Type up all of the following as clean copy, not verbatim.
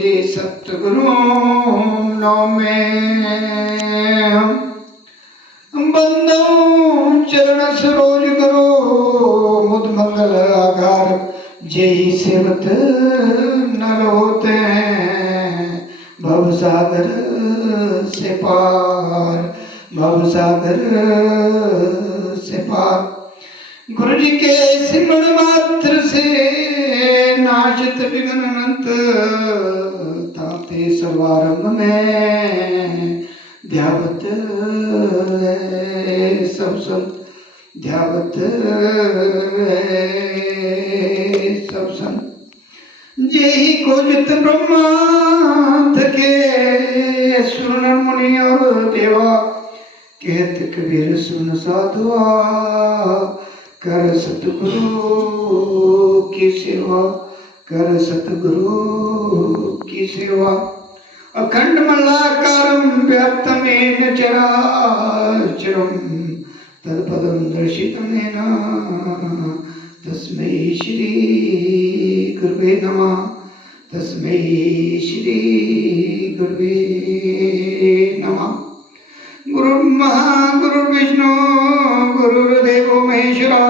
श्री सतगुरु नौ में बंदो चरण सरोज करो मुद मंगल आकार जय सेवत नर होते भव सागर से पार भव सागर से पार। गुरु जी के सिमरन मात्र से नाशित विघ्न अनंत ताते सर्वारंभ में ध्यावत सब संत ध्यावत सब संत जेहि को जित ब्रह्मांड के सुन मुनि और देवा कहत कबीर सुन साधुआ कर सतगुरु की सेवा कर सतगुरु की सेवा। अखंड मल्लाकारं व्याप्तमेन चराचरं तत्पदं दर्शितमेन तस्मै श्री गुरुवे नमः तस्मै श्री गुरुवे नमः। गुरुर्ब्रह्मा गुरुर्विष्णु गुरुर्देवो महेश्वरा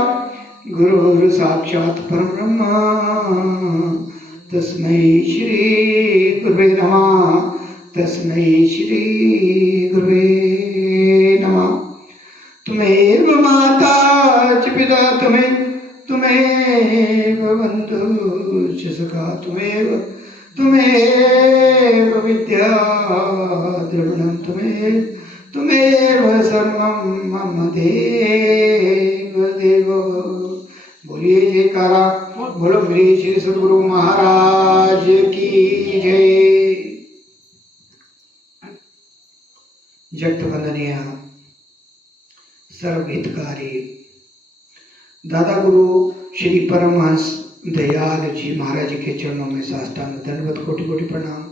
गुरुर् साक्षात् परब्रह्म तस्मै श्री गुरुवे नमः तस्मै श्री गुरुवे नमः। तुमेव माता च पिता तुमेव बन्धु च सखा तुमेव विद्या द्रविणं तुमेव सर्वं मम देव देव। बोलिए जयकारा बोलो मेरे श्री सद्गुरु महाराज की जय। जगत वंदनीय सर्वहितकारी दादा गुरु श्री परमहंस दयाल जी महाराज के चरणों में साष्टांग दंडवत कोटि कोटि प्रणाम।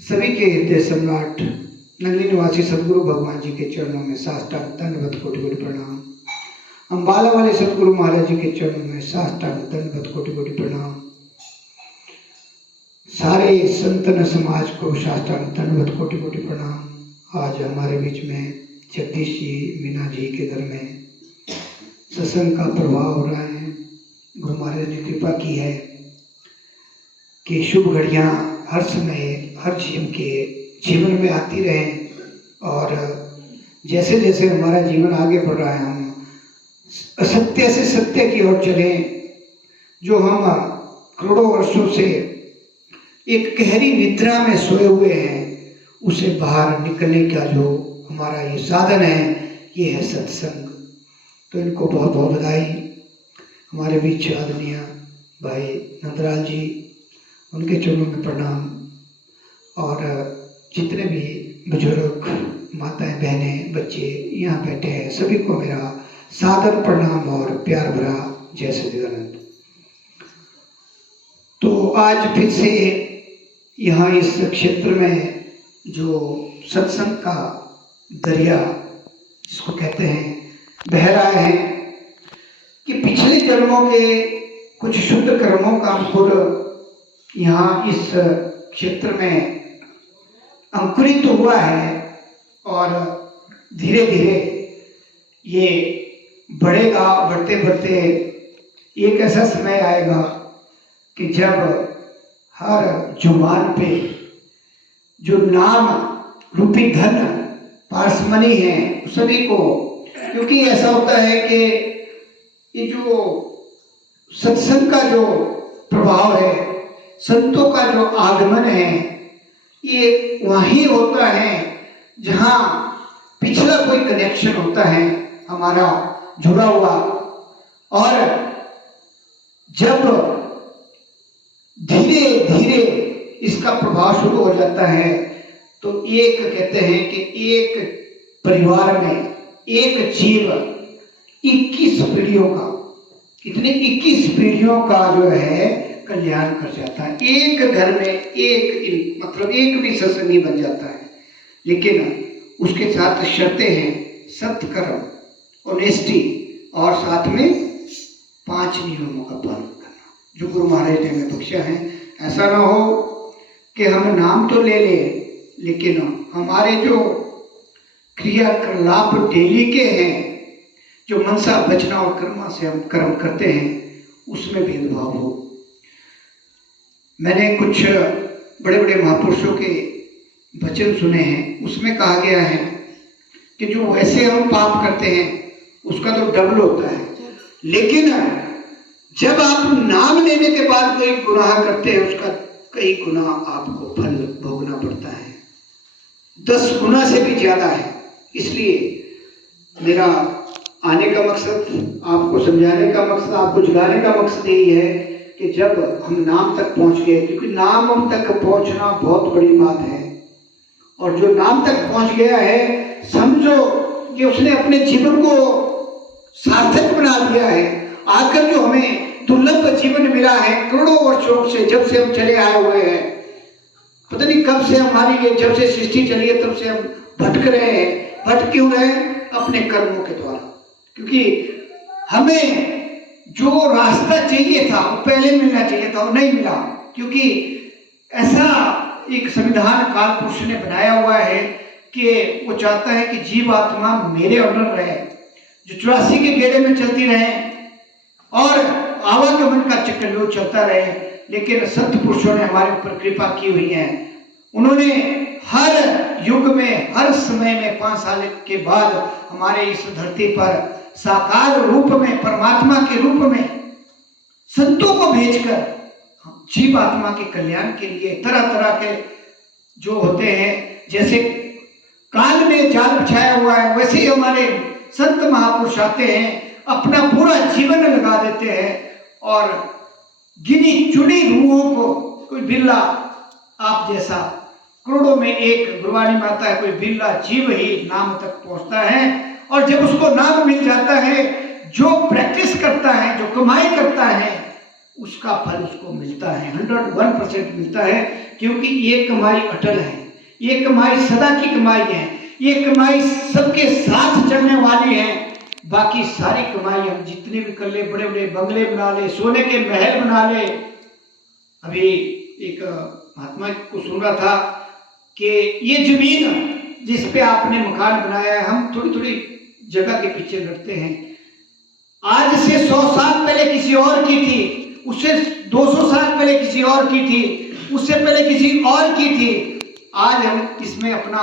सभी के हृदय सम्राट नगरी निवासी सदगुरु भगवान जी के चरणों में साष्टांग दंडवत कोटि कोटि प्रणाम। अम्बाला वाले सदगुरु महाराज जी के चरणों में साष्टांग दंडवत कोटि कोटि प्रणाम। सारे संतन समाज को साष्टांग दंडवत कोटि कोटि प्रणाम। आज हमारे बीच में जगदीश जी मीना जी के घर में सत्संग का प्रभाव हो रहा है। गुरु महाराज ने कृपा की है कि शुभ घड़ियाँ हर समय हर जीव के जीवन में आती रहें और जैसे जैसे हमारा जीवन आगे बढ़ रहा है हम असत्य से सत्य की ओर चलें। जो हम करोड़ों वर्षों से एक गहरी निद्रा में सोए हुए हैं उसे बाहर निकलने का जो हमारा ये साधन है ये है सत्संग। तो इनको बहुत बहुत बधाई। हमारे बीच आदरणीय भाई नंदलाल जी उनके चरणों में प्रणाम और जितने भी बुजुर्ग माताएं बहनें बच्चे यहाँ बैठे हैं सभी को मेरा सादर प्रणाम और प्यार भरा जय सच्चिदानंद। तो आज फिर से यहाँ इस क्षेत्र में जो सत्संग का दरिया जिसको कहते हैं बह रहा है कि पिछले जन्मों के कुछ शुद्ध कर्मों का अंकुर यहाँ इस क्षेत्र में अंकुरित हुआ है और धीरे धीरे ये बढ़ेगा। बढ़ते बढ़ते एक ऐसा समय आएगा कि जब हर जुबान पे जो नाम रूपी धन पारसमनी है सभी को, क्योंकि ऐसा होता है कि ये जो सत्संग का जो प्रभाव है संतों का जो आगमन है ये वहीं होता है जहाँ पिछला कोई कनेक्शन होता है हमारा जुड़ा हुआ। और जब धीरे धीरे इसका प्रभाव शुरू हो जाता है तो एक कहते हैं कि एक परिवार में एक जीव 21 पीढ़ियों का कितने 21 पीढ़ियों का जो है कल्याण कर जाता है। एक घर में एक मतलब एक भी सत्संगी बन जाता है। लेकिन उसके साथ शर्तें हैं सत्कर्म ऑनेस्टी और साथ में 5 नियमों का पालन करना जो गुरु महाराज ने हमें बख्शा है। ऐसा ना हो कि हम नाम तो ले लें, लेकिन हमारे जो क्रियाकलाप डेली के हैं, जो मनसा वचना और कर्मा से हम कर्म करते हैं, उसमें भेदभाव हो। मैंने कुछ बड़े बड़े महापुरुषों के वचन सुने हैं, उसमें कहा गया है कि जो वैसे हम पाप करते हैं उसका तो डबल होता है, लेकिन जब आप नाम लेने के बाद कोई गुनाह करते हैं उसका कई गुना आपको फल भोगना पड़ता है, 10 गुना से भी ज्यादा है। इसलिए मेरा आने का मकसद, आपको समझाने का मकसद, आपको जगाने का मकसद यही है कि जब हम नाम तक पहुंच गए, क्योंकि नाम तक पहुंचना बहुत बड़ी बात है, और जो नाम तक पहुंच गया है समझो कि उसने अपने जीवन को सार्थक बना दिया है। आकर जो हमें दुर्लभ जीवन मिला है करोड़ों वर्षों से, जब से हम चले आए हुए हैं, पता नहीं कब से हमारी ये, जब से सृष्टि चली है तब से हम भटक रहे हैं। भटक क्यों रहे? अपने कर्मों के द्वारा, क्योंकि हमें जो रास्ता चाहिए था वो पहले मिलना चाहिए था, वो नहीं मिला, क्योंकि ऐसा एक संविधान काल पुरुष ने बनाया हुआ है कि वो चाहता है कि जीव आत्मा मेरे अंडर रहे, जो 84 के गेड़े में चलती रहे और आवागमन का चक्रव्यूह चलता रहे। लेकिन सत्य पुरुषों ने हमारे ऊपर कृपा की हुई है, उन्होंने हर युग में, हर समय में 5 साल के बाद हमारे इस धरती पर साकार रूप में, परमात्मा के रूप में संतों को भेजकर जीव आत्मा के कल्याण के लिए तरह तरह के जो होते हैं, जैसे काल में जाल बिछाया हुआ है, वैसे ही हमारे संत महापुरुष आते हैं, अपना पूरा जीवन लगा देते हैं और गिनी चुनी रूहों को, कोई बिल्ला आप जैसा करोड़ों में एक गुरबानी में आता है, कोई बिल्ला जीव ही नाम तक पहुंचता है। और जब उसको नाम मिल जाता है, जो प्रैक्टिस करता है, जो कमाई करता है, उसका फल उसको मिलता है, 101% मिलता है, क्योंकि ये कमाई अटल है, ये कमाई सदा की कमाई है, ये कमाई सबके साथ चलने वाली है। बाकी सारी कमाई हम जितने भी कर ले, बड़े बड़े बंगले बना ले, सोने के महल बना ले। अभी एक महात्मा को सुन रहा था कि ये जमीन जिस पे आपने मकान बनाया है, हम थोड़ी थोड़ी जगह के पीछे लड़ते हैं, आज से 100 साल पहले किसी और की थी, उससे 200 साल पहले किसी और की थी, उससे पहले किसी और की थी। आज हम इसमें अपना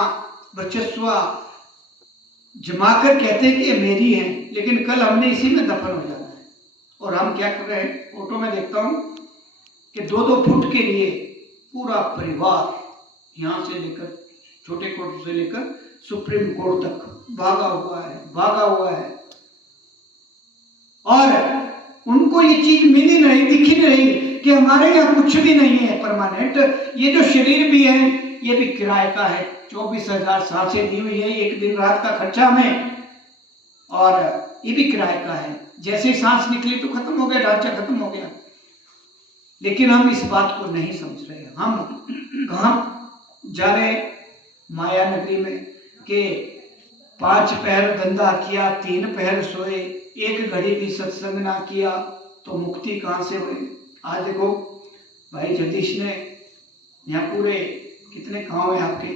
वर्चस्व जमाकर कहते हैं कि ये मेरी है, लेकिन कल हमने इसी में दफन हो जाना है। और हम क्या कर रहे हैं, फोटो में देखता हूं कि 2-2 फुट के लिए पूरा परिवार यहां से लेकर, छोटे कोर्ट से लेकर सुप्रीम कोर्ट तक भागा हुआ है, और उनको ये चीज मिली नहीं, दिखी नहीं कि हमारे यहाँ कुछ भी नहीं है परमानेंट। ये जो शरीर भी है ये भी किराए का है, 24,000 सांसें दी हुई है, एक दिन रात का खर्चा हमें, और ये भी किराए का है। जैसे ही सांस निकली तो खत्म हो गया, ढांचा खत्म हो गया। लेकिन हम इस बात को नहीं समझ रहे। हम कहाँ जा रहे, माया नगरी में, कि 5 पहर धंधा किया, 3 पहर सोए, 1 घड़ी भी सत्संग ना किया तो मुक्ति कहाँ से हुई। आज देखो भाई जगदीश ने यहाँ पूरे कितने गांव है आपके,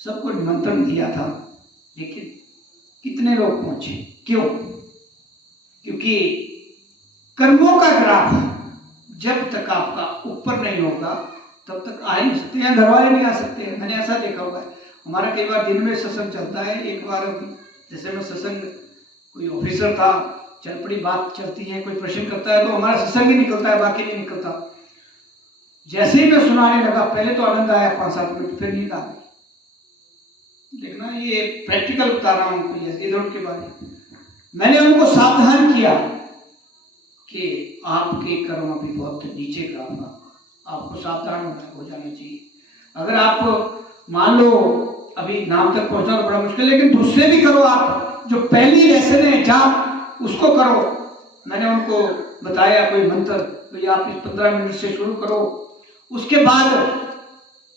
सबको निमंत्रण दिया था, लेकिन कितने लोग पहुंचे? क्यों? क्योंकि कर्मों का ग्राफ जब तक आपका ऊपर नहीं होगा तब तक आ ही नहीं सकते, यहाँ घर वाले नहीं आ सकते। मैंने ऐसा देखा हुआ है, हमारा कई बार दिन में सत्संग चलता है। एक बार जैसे मैं सत्संग, कोई ऑफिसर था, चल पड़ी बात चलती है, कोई प्रश्न करता है तो हमारा सत्संग ही निकलता है, बाकी नहीं निकलता। जैसे ही मैं सुनाने लगा, पहले तो आनंद आया 5-7 मिनट, फिर नींद आ गई। देखना, ये प्रैक्टिकल बता रहा हूँ, कोई इधर के बारे में। मैंने उनको सावधान किया कि आपके कर्म अभी बहुत नीचे ग्राफ, आपको सावधान हो जाना चाहिए। अगर आप मान लो अभी नाम तक पहुंचना तो बड़ा मुश्किल, लेकिन दूसरे भी करो। आप जो पहली लेसन है जाप, उसको करो। मैंने उनको बताया कोई मंत्र, तो ये आप 15 मिनट से शुरू करो, उसके बाद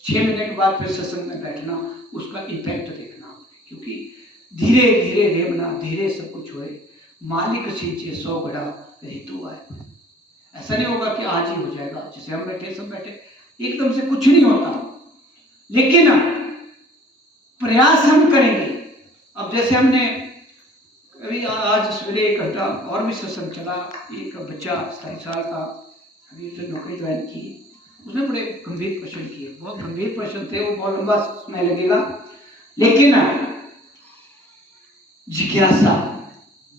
6 महीने के बाद फिर सत्संग में बैठना, उसका इम्पैक्ट देखना। क्योंकि धीरे धीरे रेमना, धीरे सब कुछ होए, मालिक सींचे 100 घड़ा ऋतु आए। ऐसा नहीं होगा कि आज ही हो जाएगा। जैसे हम बैठे, सब बैठे, एकदम से कुछ नहीं होता। लेकिन प्रयास हम करेंगे। अब जैसे हमने अभी आज सवेरे 1 घंटा और भी सत्संग चला, एक बच्चा 27 साल का अभी तो नौकरी ज्वाइन की, उसने बड़े गंभीर प्रश्न किए, बहुत गंभीर प्रश्न थे, वो बहुत लंबा समय लगेगा, लेकिन जिज्ञासा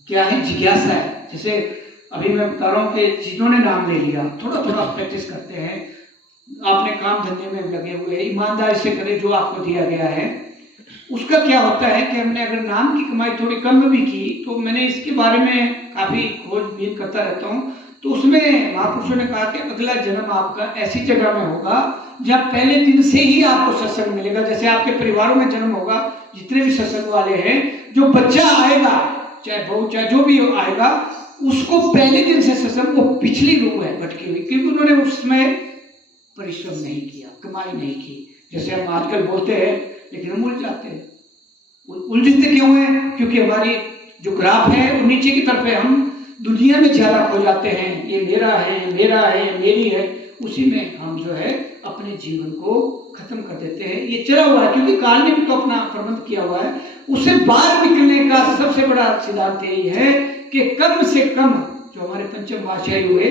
क्या है? जिज्ञासा है। जैसे अभी मैं बता रहा हूँ कि जिन्होंने नाम ले लिया, थोड़ा थोड़ा प्रैक्टिस करते हैं, आपने काम धंधे में लगे हुए हैं, ईमानदारी से करें जो आपको दिया गया है। उसका क्या होता है कि हमने अगर नाम की कमाई थोड़ी कम भी की, तो मैंने इसके बारे में काफी खोजबीन करता रहता हूँ, तो उसमें महापुरुषों ने कहा कि अगला जन्म आपका ऐसी जगह में होगा जहाँ पहले दिन से ही आपको सत्संग मिलेगा। जैसे आपके परिवारों में जन्म होगा, जितने भी सत्संग वाले हैं, जो बच्चा आएगा, चाहे बहू चाहे जो भी आएगा, उसको पहले दिन से सत्संग, वो पिछली रूह है भटकी हुई, क्योंकि उन्होंने उसमें परिश्रम नहीं किया, कमाई नहीं की। जैसे हम आजकल बोलते हैं, लेकिन हम उलझ जाते हैं। उलझते क्यों हैं? क्योंकि हमारी जो ग्राफ है वो नीचे की तरफ है, हम दुनिया में ज्यादा खो जाते हैं, ये मेरा है, मेरा है, मेरी है, उसी में हम जो है अपने जीवन को खत्म कर देते हैं। ये चला हुआ है, क्योंकि काल ने भी तो अपना प्रबंध किया हुआ है। उससे बाहर निकलने का सबसे बड़ा सिद्धांत यही है कि कम से कम, जो हमारे पंचम भाषाई हुए,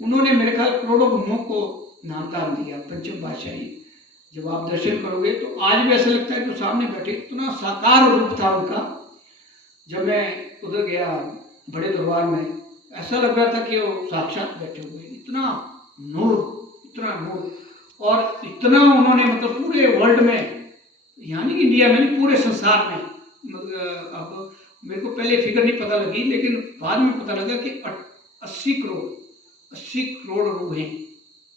उन्होंने मेरे ख्याल करोड़ों गुणों को नामदान दिया। पंचम भाषाई जब आप दर्शन करोगे तो आज भी ऐसा लगता है कि सामने बैठे, इतना साकार रूप था उनका। जब मैं उधर गया बड़े दरबार में, ऐसा लग रहा था कि वो साक्षात बैठे हुए, इतना नूर, इतना नूर, और इतना उन्होंने मतलब पूरे वर्ल्ड में, यानी इंडिया में नहीं, पूरे संसार में, मतलब अब मेरे को पहले फिगर नहीं पता लगी, लेकिन बाद में पता लगा कि 80 करोड़ रूहें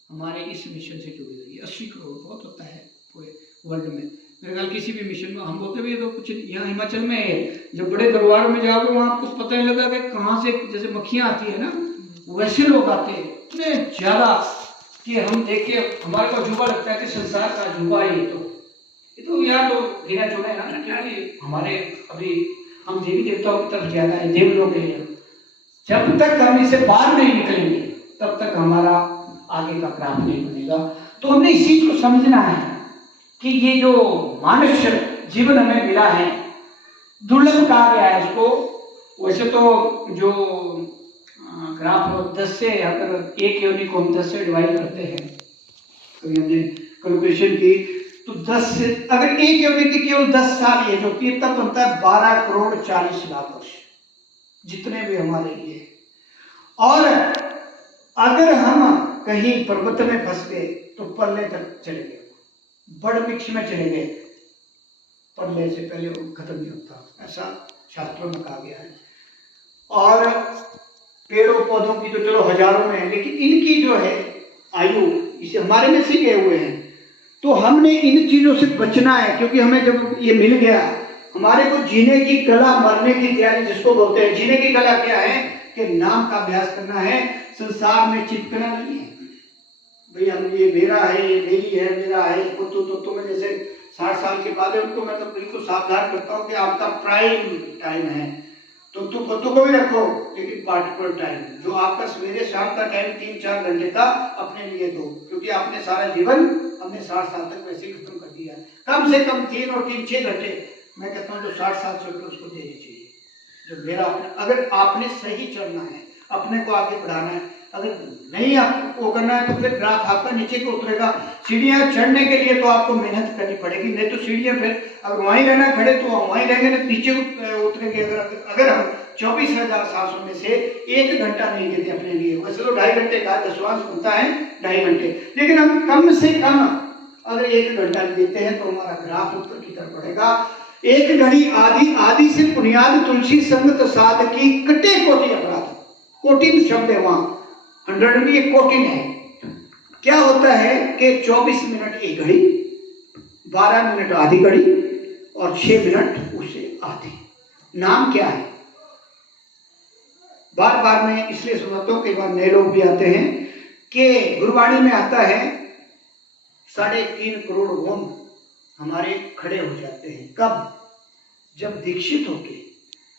हमारे इस मिशन से जुड़ी हुई है। 80 करोड़ बहुत होता है पूरे वर्ल्ड में। मेरे ख्याल किसी भी मिशन में हम बोलते भी तो कुछ यहाँ हिमाचल में है, जब बड़े दरबार में जाओगे वहाँ कुछ पता नहीं लगा कि कहाँ से, जैसे मक्खियाँ आती है ना, वैसे लोग आते हैं इतने ज्यादा कि हम देख के हमारे को अजूबा लगता है कि संसार का अजूबा है। ये तो यार तो गिना चुना है ना, क्योंकि हमारे अभी हम देवी देवताओं की तरफ ज्यादा है, देव लोग हैं। जब तक हम इसे बाहर नहीं निकलेंगे तब तक हमारा आगे का ग्राफ नहीं बनेगा। तो हमने इस चीज को समझना है कि ये जो मानुष्य जीवन हमें मिला है, दुर्लभ कहा गया है इसको। वैसे तो जो ग्राफ 10 से, अगर एक योनि को हम 10 से डिवाइड करते हैं, कभी हमने कैलकुलेशन की तो 10 से, अगर एक योनि की केवल 10 साल ये जो तब बनता है 12 करोड़ 40 लाख वर्ष, जितने भी हमारे लिए। और अगर हम कहीं पर्वत में फंस गए तो परले तक चले गए, बड़ वृक्ष में चले गए, परले से पहले वो खत्म नहीं होता, ऐसा शास्त्रों में कहा गया है। और पेड़ों पौधों की तो चलो हजारों में है, लेकिन इनकी जो है आयु, इसे हमारे में से गए हुए हैं। तो हमने इन चीजों से बचना है, क्योंकि हमें जब ये मिल गया, हमारे को जीने की कला, मरने की तैयारी जिसको बोलते हैं। जीने की कला क्या है कि नाम का अभ्यास करना है, संसार में चिपकना नहीं है। भाई हम ये मेरा है, ये मेरी है, मेरा है, तो मैं जैसे 60 साल के बाद है उनको मैं तो बिल्कुल सावधान करता हूँ कि आपका प्राइम टाइम है, तो पत्तों को भी रखो, लेकिन पार्टिकुलर टाइम जो आपका सवेरे शाम का टाइम 3-4 घंटे का अपने लिए दो, क्योंकि आपने सारा जीवन हमने 60 साल तक वैसे ही खत्म कर दिया। कम से कम 3 और 6 घंटे मैं कहता हूँ जो 60 साल से उसको देने चाहिए, जो मेरा अगर आपने सही चलना है, अपने को आगे बढ़ाना है। अगर नहीं आपको करना है तो फिर ग्राफ आपका नीचे को उतरेगा। सीढ़ियां चढ़ने के लिए तो आपको मेहनत करनी पड़ेगी, नहीं तो सीढ़ियां फिर अगर वहीं रहना खड़े तो वहीं रहेंगे ना, पीछे उतरेंगे। अगर हम 24,700 में से 1 घंटा नहीं देते अपने लिए, वैसे तो 2.5 घंटे का दशवांश बनता है 2.5 घंटे, लेकिन हम कम से कम अगर 1 घंटा नहीं देते हैं तो हमारा ग्राफ ऊपर की तरफ बढ़ेगा। एक घड़ी आदि से बुनियाद तुलसी संगत साध की कटे कोटि अपराध, कोटिन शब्द है वहां, 100 में ये कोटिन है। क्या होता है कि 24 मिनट एक घड़ी, 12 मिनट आधी घड़ी और 6 मिनट उससे आधी। नाम क्या है? बार बार मैं इसलिए सुनाता हूं, कई बार नए लोग भी आते हैं कि गुरबाणी में आता है 3.5 करोड़ ओम हमारे खड़े हो जाते हैं। कब? जब दीक्षित होके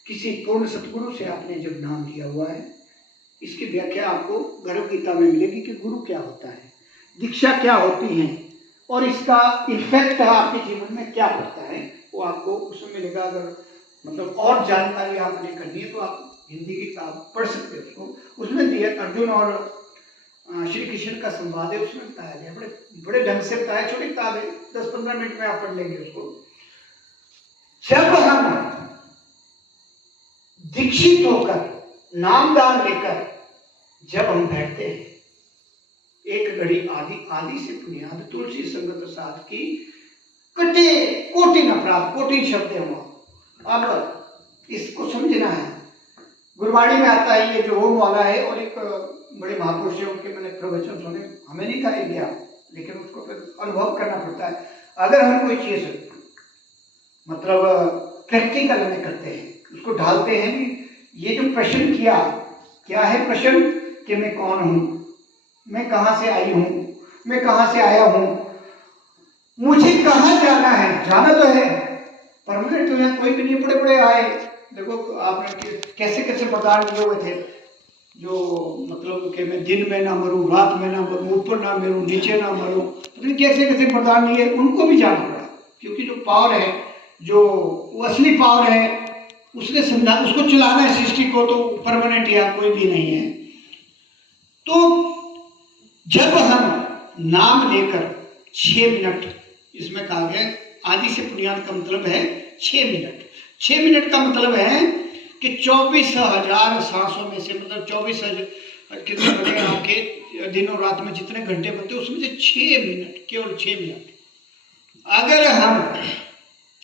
किसी पूर्ण सतगुरु से आपने जब नाम लिया हुआ है। इसकी व्याख्या आपको भगवद गीता में मिलेगी कि गुरु क्या होता है, दीक्षा क्या होती है और इसका इफेक्ट आपके जीवन में क्या पड़ता है वो आपको उसमें मिलेगा। अगर मतलब और जानकारी आपने करनी है तो आप हिंदी की किताब पढ़ सकते हो। उसको उसमें दिया अर्जुन और श्री कृष्ण का संवाद है, उसमें बताया गया, बड़े बड़े ढंग से बताया। छोटी किताब है, 10-15 मिनट में आप पढ़ लेंगे उसको। जब हम दीक्षित होकर नामदान लेकर जब हम बैठते हैं, एक घड़ी आदि से बुनियाद तुलसी संगत साध की कटे कोटि अपराध, कोटि शब्द है वहां। अब इसको समझना है। गुरबाणी में आता है ये जो होम वाला है, और एक बड़े महापुरुष है उनके मैंने प्रवचन सुने, हमें नहीं था इंडिया, लेकिन उसको फिर अनुभव करना पड़ता है। अगर हम कोई चीज मतलब प्रैक्टिकल में करते हैं, उसको ढालते हैं। ये जो प्रश्न किया, क्या है प्रश्न कि मैं कौन हूं, मैं कहां से आई हूं, मैं कहां से आया हूं, मुझे कहां जाना है। जाना तो है, परमानेंट तो यहाँ कोई भी नहीं। बड़े बड़े आए, देखो आपने कैसे कैसे वरदान दिए हुए थे, जो मतलब कि मैं दिन में ना मरूं, रात में ना मरूं, ऊपर ना मरूं, नीचे ना मरूं, तो कैसे कैसे वरदान दिए, उनको भी जाना पड़ा। क्योंकि जो पावर है, जो वो असली पावर है, उसने समझा, उसको चलाना है सृष्टि को, तो परमानेंट या कोई भी नहीं है। तो जब हम नाम लेकर 6 मिनट, इसमें कहा गया आदि से बुनियाद का मतलब है 6 मिनट। 6 मिनट का मतलब है कि 24,000 सांसों में से, मतलब 24,000 कितने बने आपके दिनों रात में जितने घंटे बनते उसमें से 6 मिनट, केवल 6 मिनट। अगर हम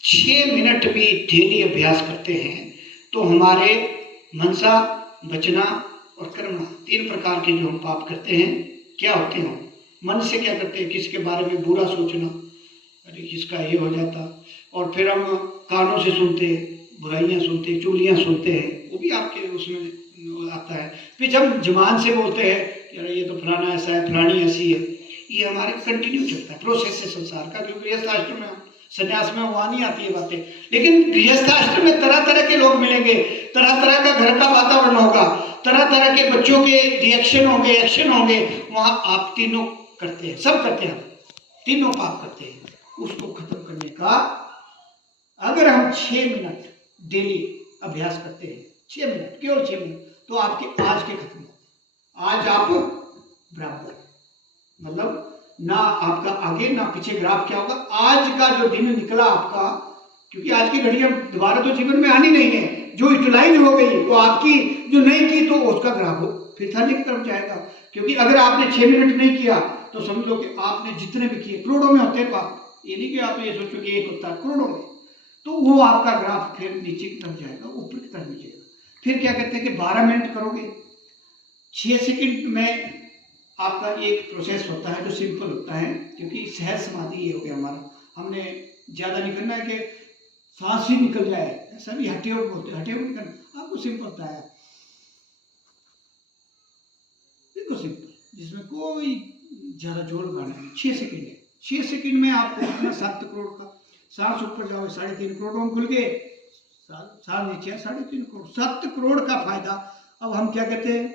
6 मिनट भी डेली अभ्यास करते हैं तो हमारे मनसा, वचना और कर्म, 3 प्रकार के जो हम पाप करते हैं क्या होते हैं। मन से क्या करते हैं, किसके बारे में बुरा सोचना, अरे किसका ये हो जाता, और फिर हम कानों से सुनते हैं, बुराइयां सुनते हैं, चुगलियां सुनते हैं, वो भी आपके उसमें आता है। फिर जब जुबान से बोलते हैं यार ये तो फलाना ऐसा है, फलानी ऐसी है, ये हमारे कंटिन्यू चलता है प्रोसेस है संसार का। क्योंकि गृहस्थाश्रम में, संन्यास में वहां नहीं आती है बातें, लेकिन गृहस्थाश्रम में तरह तरह के लोग मिलेंगे, तरह तरह का घर का वातावरण होगा, तरह तरह के बच्चों के रिएक्शन होंगे, एक्शन होंगे। वहां आप तीनों करते हैं, सब करते हैं, तीनों पाप करते हैं। उसको खत्म करने का अगर हम 6 मिनट डेली अभ्यास करते हैं, 6 मिनट, केवल 6 मिनट, तो आपके आज के खत्म होते। आज आप बराबर, मतलब ना आपका आगे ना पीछे ग्राफ क्या होगा, आज का जो दिन निकला आपका, क्योंकि आज की घड़ी अब दोबारा तो जीवन में आनी नहीं है, जो यूटिलाइज हो गई वो आपकी, जो नहीं की तो उसका ग्राफ हो फिर थाली की तरफ जाएगा। क्योंकि अगर आपने 6 मिनट नहीं किया तो समझ लो कि आपने जितने भी किए, करोड़ों में होते हैं पाप, ये नहीं कि आप ये सोचो कि एक होता है, करोड़ों में, तो वो आपका ग्राफ फिर नीचे की तरफ जाएगा, ऊपर की तरफ नहीं जाएगा। फिर क्या कहते हैं कि 12 मिनट करोगे, 6 सेकंड में आपका एक प्रोसेस होता है जो सिंपल होता है, क्योंकि सहज समाधि ये हो गया हमारा। हमने ज्यादा नहीं करना है कि सांस ही निकल जाए, ऐसा भी हटे आउट बोलते हैं, हटे आउट नहीं करना, आपको सिंपल होता है, बिल्कुल सिंपल, जिसमें कोई ज्यादा जोर लगाना नहीं। 6 सेकंड है, 6 सेकंड में आपको अपना 7 करोड़ का सांस ऊपर जाओ, 3.5 करोड़ हम खुल गए, सांस नीचे 3.5 करोड़, 7 करोड़ का फायदा। अब हम क्या कहते हैं,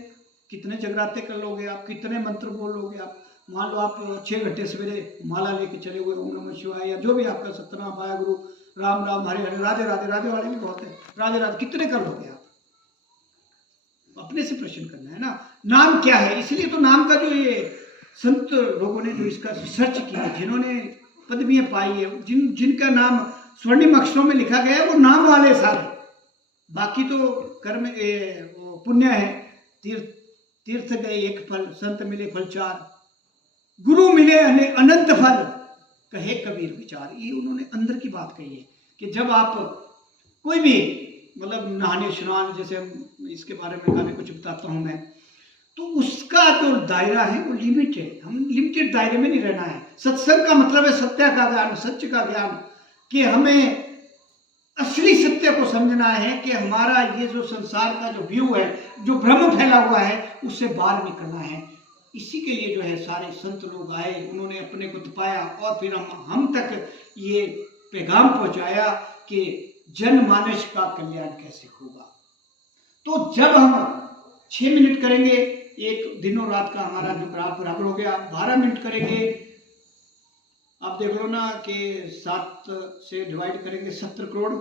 कितने जगराते कर लोगे आप, कितने मंत्र बोल लोगे आप। मान लो आप 6 घंटे सवेरे माला लेके चले हुए, ओम नमः शिवाय, या जो भी आपका सतनाम पाया गुरु, राम राम हरे हरे, राधे राधे, राधे वाले भी बहुत है, राधे राधे, कितने कर लोगे आप, अपने से प्रश्न करना है ना। नाम क्या है, इसलिए तो नाम का जो ये संत लोगों ने जो इसका सर्च किया, जिन्होंने पदवियां पाई है, जिनका नाम स्वर्णिम अक्षरों में लिखा गया है, वो नाम वाले सारे, बाकी तो कर्म पुण्य है। तीर्थ गए एक फल, संत मिले फल 4, गुरु मिले अनंत फल, कहे कबीर विचार। ये उन्होंने अंदर की बात कही है कि जब आप कोई भी मतलब नहाने स्नान, जैसे हम इसके बारे में काफी कुछ बताता हूं मैं, तो उसका जो दायरा है वो लिमिट है, हम लिमिटेड दायरे में नहीं रहना है। सत्संग का मतलब है सत्य का ज्ञान, सत्य का ज्ञान, कि हमें असली सत्य को समझना है कि हमारा ये जो संसार का जो व्यू है, जो भ्रम फैला हुआ है, उससे बाहर निकलना है। इसी के लिए जो है सारे संत लोग आए, उन्होंने अपने को तपाया और फिर हम तक ये पैगाम पहुंचाया कि जनमानस का कल्याण कैसे होगा। तो जब हम 6 मिनट करेंगे, एक दिनों रात का हमारा जो ग्राफ बराबर हो गया, 12 मिनट करेंगे, आप देख लो ना कि 7 से डिवाइड करेंगे 70 करोड़,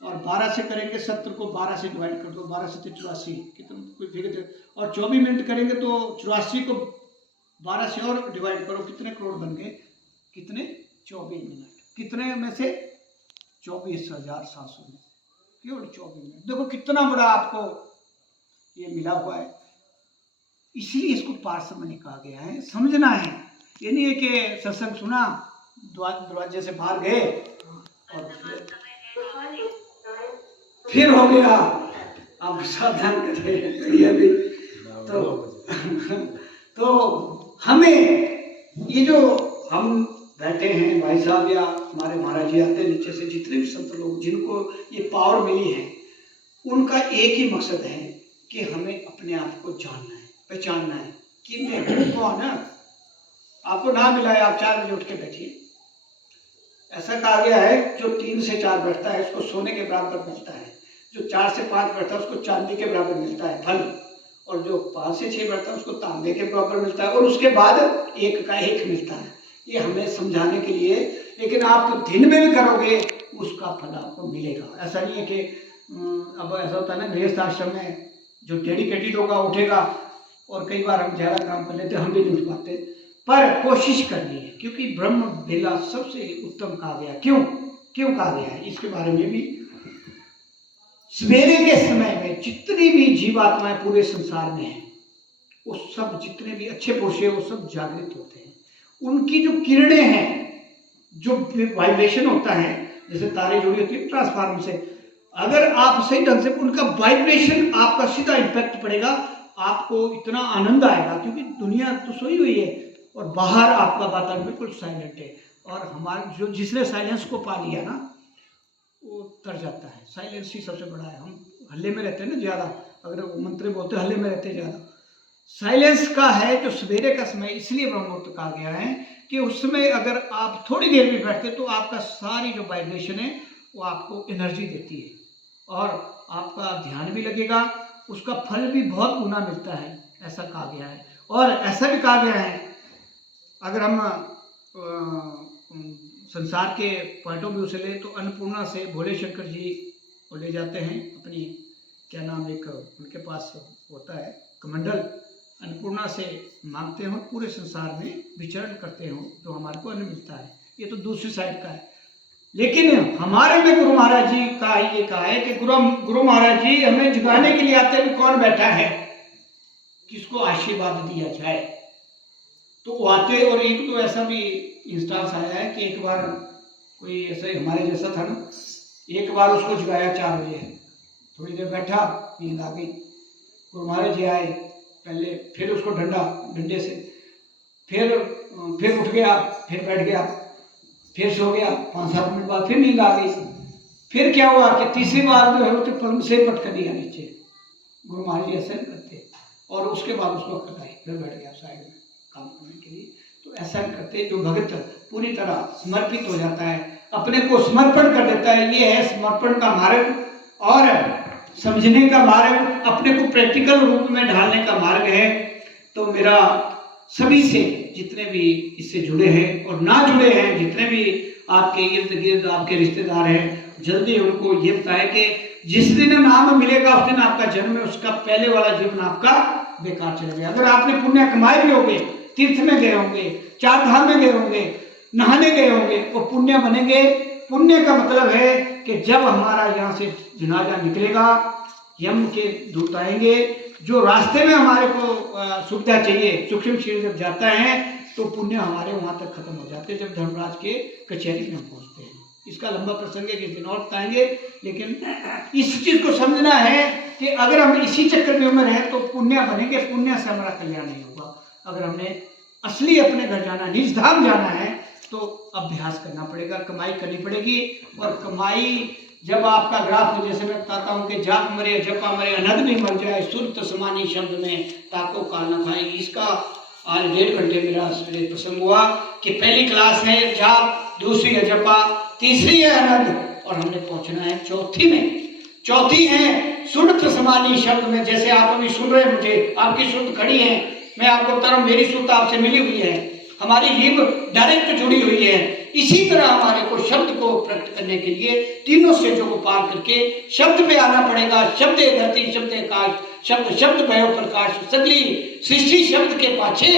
और 12 से करेंगे 70 को 12 से डिवाइड कर दो, 12 से 84, कितना कोई फिगर, और 24 मिनट करेंगे तो 84 को 12 से और डिवाइड करो, कितने करोड़ बन गए, कितने 24 मिनट, कितने में से 24,700 में केवल 24 मिनट। देखो कितना बड़ा आपको ये मिला हुआ है, इसलिए इसको पारसमणि कहा गया है। समझना है, ये नहीं है कि सत्संग सुना, दरवाजे से बाहर गए और फिर हो गया, आप सावधान करें। तो हमें ये जो हम बैठे हैं भाई साहब या हमारे महाराज जी आते हैं नीचे से, जितने भी संत लोग जिनको ये पावर मिली है, उनका एक ही मकसद है कि हमें अपने आप को जानना है, पहचानना है कि मैं हूँ कौन है। आपको ना मिला है, आप 4 बजे उठ के बैठिए। ऐसा कहा गया है जो 3 से 4 बैठता है उसको सोने के बराबर मिलता है, जो 4 से 5 बैठता है उसको चांदी के बराबर मिलता है फल, और जो 5 से 6 बैठता है उसको तांबे के बराबर मिलता है, और उसके बाद 1 का 1 मिलता है। ये हमें समझाने के लिए, लेकिन आप तो दिन में भी करोगे उसका फल आपको मिलेगा। ऐसा नहीं है कि अब ऐसा होता है ना गृहस्थ आश्रम में जो डेडिकेटेड होगा उठेगा, और कई बार हम ज़्यादा काम कर लेते, हम भी नहीं उठ पाते, पर कोशिश करनी है, क्योंकि ब्रह्म बेला सबसे उत्तम कहा गया। क्यों कहा गया है, इसके बारे में भी। सवेरे के समय में जितनी भी जीवात्माएं पूरे संसार में हैं, वो सब जितने भी अच्छे पुरुष हैं वो सब जागृत होते हैं। उनकी जो किरणें हैं, जो वाइब्रेशन होता है, जैसे तारे जुड़ी होती है ट्रांसफार्मर से, अगर आप सही ढंग से उनका वाइब्रेशन आपका सीधा इम्पैक्ट पड़ेगा, आपको इतना आनंद आएगा, क्योंकि दुनिया तो सोई हुई है और बाहर आपका वातावरण बिल्कुल साइलेंट है। और हमारे जो जिसने साइलेंस को पा लिया ना वो तर जाता है। साइलेंस ही सबसे बड़ा है। हम हल्ले में रहते हैं ना ज़्यादा, अगर मंत्री बोलते हल्ले में रहते हैं ज़्यादा। साइलेंस का है जो सवेरे का समय, इसलिए ब्रह्ममुहूर्त कहा गया है कि उस समय अगर आप थोड़ी देर भी बैठते तो आपका सारी जो वाइब्रेशन है वो आपको एनर्जी देती है, और आपका ध्यान भी लगेगा, उसका फल भी बहुत गुना मिलता है, ऐसा कहा गया है। और ऐसा भी कहा गया है, अगर हम संसार के पॉइंट ऑफ व्यू से ले तो अन्नपूर्णा से भोले शंकर जी को ले जाते हैं अपनी, क्या नाम, एक उनके पास होता है कमंडल, अन्नपूर्णा से मांगते हो, पूरे संसार में विचरण करते हो, जो हमारे को अन्न मिलता है। ये तो दूसरी साइड का है। लेकिन हमारे में गुरु महाराज जी का ये कहा है कि गुरु महाराज जी हमें जगाने के लिए आते हैं, कौन बैठा है, किसको आशीर्वाद दिया जाए, तो वो आते। और एक तो ऐसा भी इंस्टांस आया है कि एक बार कोई ऐसे हमारे जैसा था ना, एक बार उसको जगाया 4 बजे, थोड़ी देर बैठा, नींद आ गई, गुरु महाराज जी आए, पहले फिर उसको डंडे से, फिर उठ गया, फिर बैठ गया, फिर सो गया, 5-7 मिनट बाद फिर नींद आ गई। फिर क्या हुआ कि तीसरी बार जो है उसके पलंग से पटक दिया नीचे। गुरु महाराज जी ऐसा करते, और उसके बाद उसको अक्ल आई, फिर बैठ गया साइड में काम करने के लिए। तो ऐसा करते जो भगत पूरी तरह समर्पित हो जाता है, अपने को समर्पण कर देता है। ये है समर्पण का मार्ग और समझने का मार्ग, अपने को प्रैक्टिकल रूप में ढालने का मार्ग है। तो मेरा सभी से, जितने भी इससे जुड़े हैं और ना जुड़े हैं, जितने भी आपके इर्द गिर्द आपके रिश्तेदार हैं, जल्दी उनको ये बताएं कि जिस दिन नाम मिलेगा उस दिन आपका जन्म है, उसका पहले वाला जीवन आपका बेकार चले गया। अगर आपने पुण्य कमाए भी होंगे, तीर्थ में गए होंगे, 4 धाम में गए होंगे, नहाने गए होंगे, वो पुण्य बनेंगे। पुण्य का मतलब है कि जब हमारा यहाँ से जनाजा निकलेगा, यम के दूत आएंगे, जो रास्ते में हमारे को सुविधा चाहिए, सूक्ष्म शरीर जब जाता है तो पुण्य हमारे वहाँ तक खत्म हो जाते हैं, जब धर्मराज के कचहरी में पहुँचते हैं। इसका लंबा प्रसंग है, किस दिन और बताएंगे। लेकिन इस चीज़ को समझना है कि अगर हम इसी चक्कर में उम्र है तो पुण्य बनेंगे, पुण्य से हमारा कल्याण नहीं होगा। अगर हमने असली अपने घर जाना, निज धाम जाना है, तो अभ्यास करना पड़ेगा, कमाई करनी पड़ेगी। और कमाई जब आपका ग्राफ, जैसे मैं बताता हूँ कि जाप मरे जपा मरे अनद भी मर जाए, सुरत समानी शब्द में ताको काल न खाएगी। इसका आज 1.5 घंटे मेरा प्रसंग हुआ कि पहली क्लास है जाप, दूसरी है जपा, तीसरी है अनद, और हमने पहुंचना है चौथी में। चौथी है सुरत समानी शब्द में। जैसे आप अभी सुन रहे हैं, मुझे आपकी सुरत खड़ी है, मैं आपको बता रहा हूँ, मेरी सुरत आपसे मिली हुई है। हमारी जीभ डायरेक्ट जुड़ी हुई है। इसी तरह हमारे को शब्द को प्रकट करने के लिए तीनों स्टेजों को पार करके शब्द पे आना पड़ेगा। शब्द धरती, शब्द आकाश, शब्द शब्द भयो प्रकाश, सगली सृष्टि शब्द के पाछे,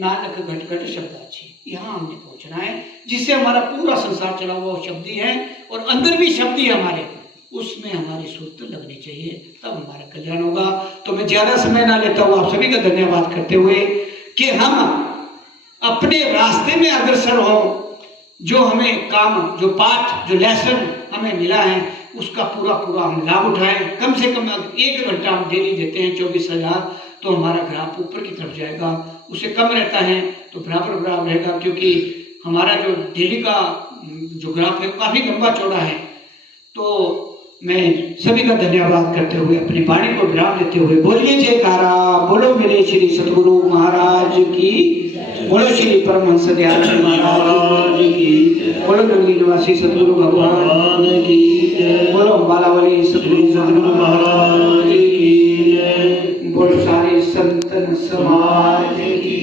नानक घट घट शब्द आछे। यहाँ हमने पहुंचना है, जिससे हमारा पूरा संसार चला हुआ शब्द ही है, और अंदर भी शब्द ही हमारे, उसमें हमारी सूत्र लगनी चाहिए, तब हमारा कल्याण होगा। तो मैं ज्यादा समय ना लेता हूँ, आप सभी का धन्यवाद करते हुए कि हम अपने रास्ते में अग्रसर हो, जो हमें काम, जो पाठ, जो लेसन हमें मिला है, उसका पूरा पूरा हम लाभ उठाएं। कम से कम 1 घंटा हम डेली देते हैं 24,000, तो हमारा ग्राफ ऊपर की तरफ जाएगा। उससे कम रहता है तो बराबर बराबर रहेगा, क्योंकि हमारा जो डेली का जो ग्राफ है काफ़ी लंबा चौड़ा है। तो मैं सभी का धन्यवाद करते हुए अपनी वाणी को विराम देते हुए बोलिए जयकारा, बोलो मेरे श्री सतगुरु महाराज की, बोलो श्री परमहंस दयानंद महाराज की, बोलो नंदी निवासी सतगुरु भगवान की, बोलो अम्बालावली सतगुरु महाराज की, बोलो सारे संतन समाज की।